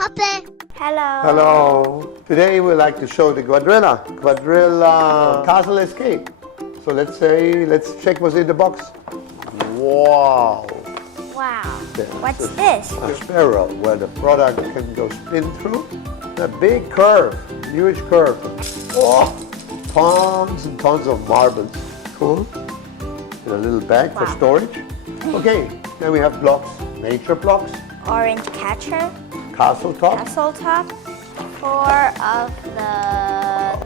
Happy. Hello. Hello. Today we like to show the Quadrilla castle escape. So let's check what's in the box. Wow. Wow. There's What's this? A sparrow where the product can go spin through. A big curve, huge curve. Oh, tons and tons of marbles. Cool. In a little bag for storage. Okay, then we have blocks, nature blocks. Orange catcher. Castle top. Castle top. 4 of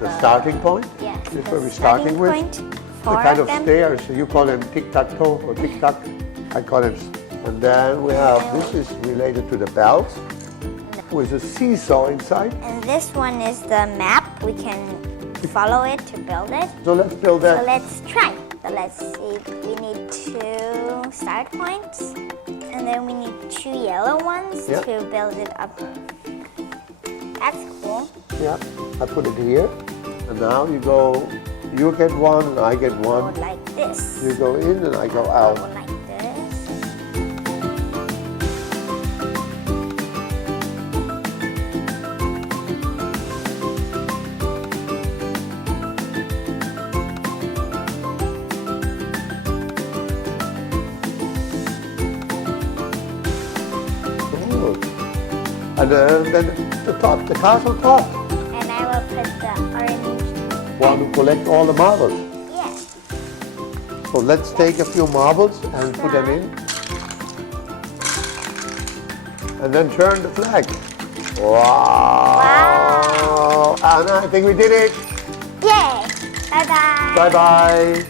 The starting point. Yes. This is the where we're starting with. point. The 4 kind of of them. stairs. So you call them tic-tac-toe or tic-tac. I call them. And then we have, this is related to the bells with a seesaw inside. And this one is the map. We can follow it to build it. So let's build that. So let's try. So let's see. We need 2 start points. And then we need 2 yellow ones Yeah. to build it up. That's cool. Yeah, I put it here. And now you get one and I get Go one. like this. You go in and I go Go out. like this. Cool. And then the top, the castle top. And I will put the orange. Want to collect all the marbles. Yes. So let's take a few marbles and put them in. And then turn the flag. Wow! And I think we did it. Yay! Bye-bye. Bye-bye.